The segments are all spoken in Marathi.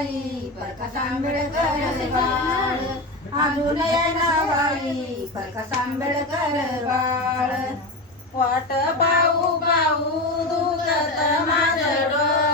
बाई प्रकाश आंबेडकर बाळ. अजून येणा बाई प्रकाश आंबेडकर बाळ. वाट पाऊ पाऊ दुखत माझ डोळ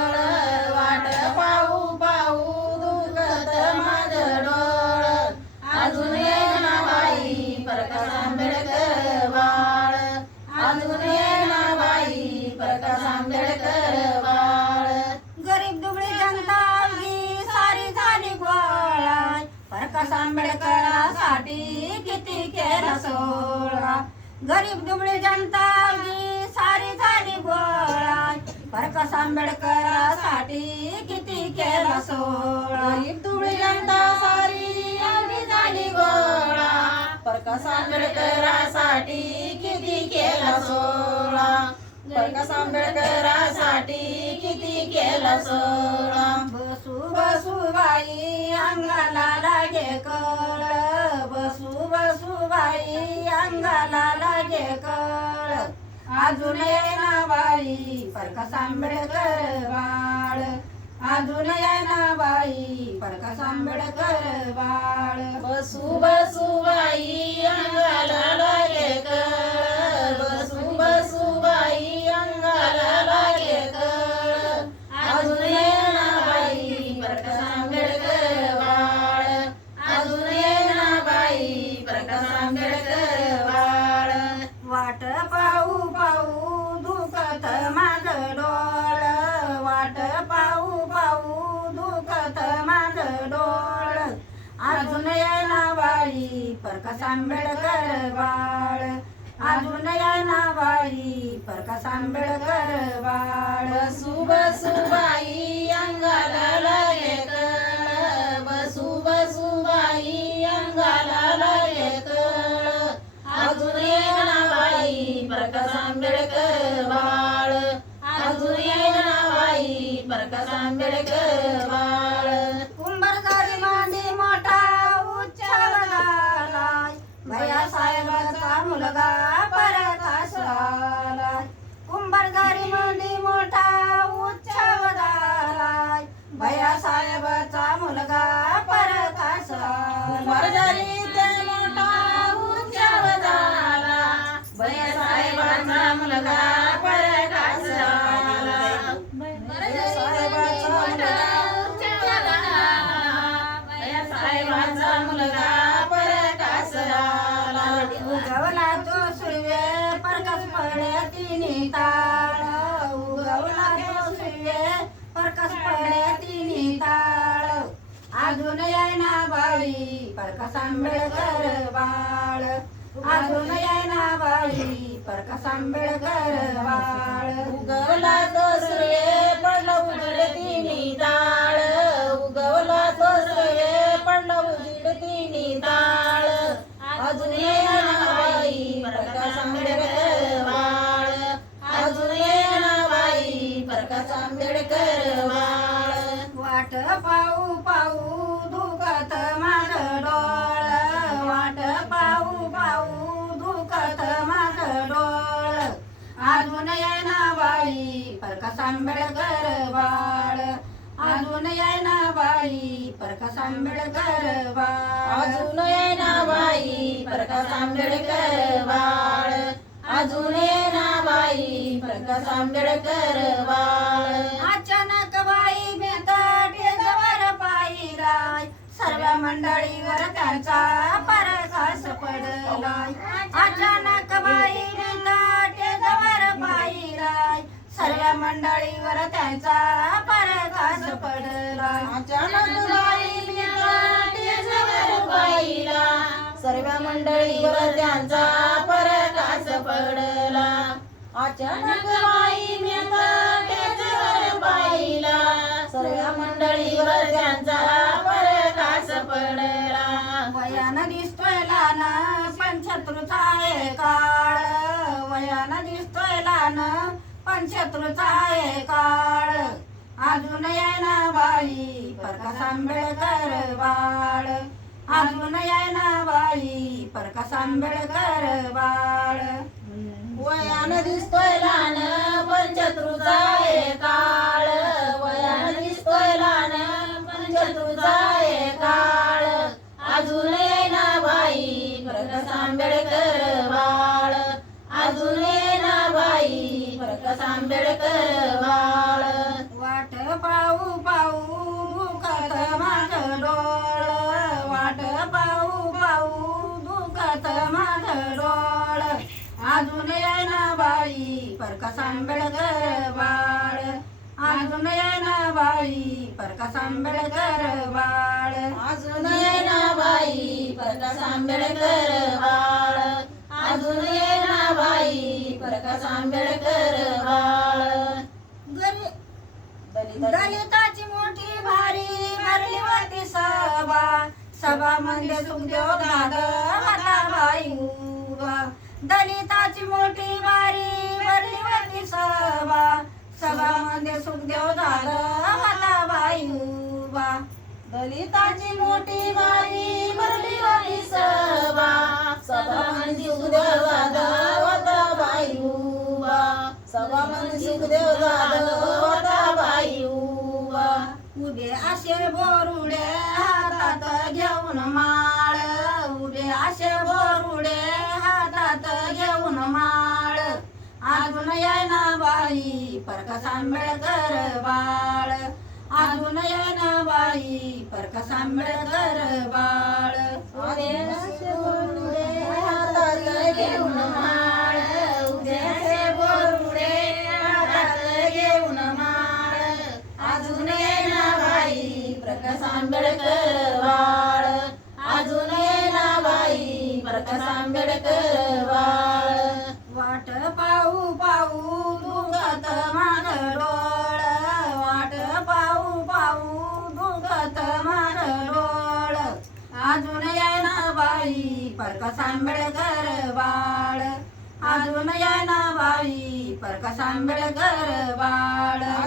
प्रकाश आंबेडकरासाठी किती केला सोळा? गरीब दुबळी जनता सारी झाली गोळा. प्रकाश आंबेडकरासाठी किती केला सोळा? गरीब दुबळी जनता सारी आली झाली गोळा. प्रकाश आंबेडकरासाठी किती केला सोळा? प्रकाश आंबेडकरासाठी किती केला सोळा? बसू बसू बाई अंगाला लागे कळ. बसू बसू बाई अंगाला लागे कळ. अजून येना बाई प्रकाश आंबेडकर बाळ. अजून येना बाई प्रकाश आंबेडकर बाळ. बसू बसू बाई अंगाला बाई प्रकाश आंबेडकर बाळ. अजून येना बाई प्रकाश आंबेडकर बाळ. बसू बसू बाई अंगाला लागे कळ बसू बसू बाई अंगाला लागे अजून येना बाई प्रकाश आंबेडकर बाळ. अजून येना बाई प्रकाश आंबेडकर बाळ. येना बाई प्रकाश आंबेडकर बाळ. अजून येना बाई प्रकाश आंबेडकर बाळ. उगवला बाई प्रकाश आंबेडकर बाळ अजून येना बाई प्रकाश आंबेडकर बाळ अजून येना बाई प्रकाश आंबेडकर बाळ अजून येना बाई प्रकाश आंबेडकर बाळ अचानक बाई टेजवर पाहिलाय सर्व मंडळीवर त्यांचा मंडळीवर त्याचा परकाश पडला. सर्व मंडळीवर त्यांचा परकाश पडला. अचानक बाई टेजवर पाहिला. सर्व मंडळीवर त्यांचा परकाश पडला. पण शत्रूचा आहे अजून ना बाई परकास आंबेडकर बाळ. अजून ना बाई परकास आंबेडकर बाळ. वयान दिसतोय लहान पण शत्रूचा आहे काळ वयान दिसतोय लहान पण शत्रूचा आहे काळ अजून ना बाई परका सांबेळ डोळ वाट पाहू पाहू दुखत माझ डोळ. अजून येईना बाई प्रकाश आंबेडकर बाळ. अजून येईना बाई प्रकाश आंबेडकर बाळ. अजून येईना बाई प्रकाश आंबेडकर बाळ. अजून येईना बाई प्रकाश आंबेडकर बाळ. गरी- दलित दलिताची मोठी भारी भरली सभा. सभा म्हणजे सुखदेव दादा होता उभा. दलिताची मोठी बारी भरली होती सभा. सभा म्हणजे सुखदेव दादा होता उभा. दलिताची मोठी वारी भरली होती सभा. सभा म्हणजे सुखदेव जाधव होता उभा. सभा म्हणजे सुखदेव जाधव होता उभा. उभे असे बोरुडे हातात घेऊन माळ. उभे असे बोरुडे हातात घेऊन माळ. अजून येना बाई प्रकाश आंबेडकर बाळ. अजून येना बाई प्रकाश आंबेडकर बाळ. परकसांबेडकर प्रकाश बाळ. अजून या नावाई परकसांबेडकर आंबेडकर बाळ.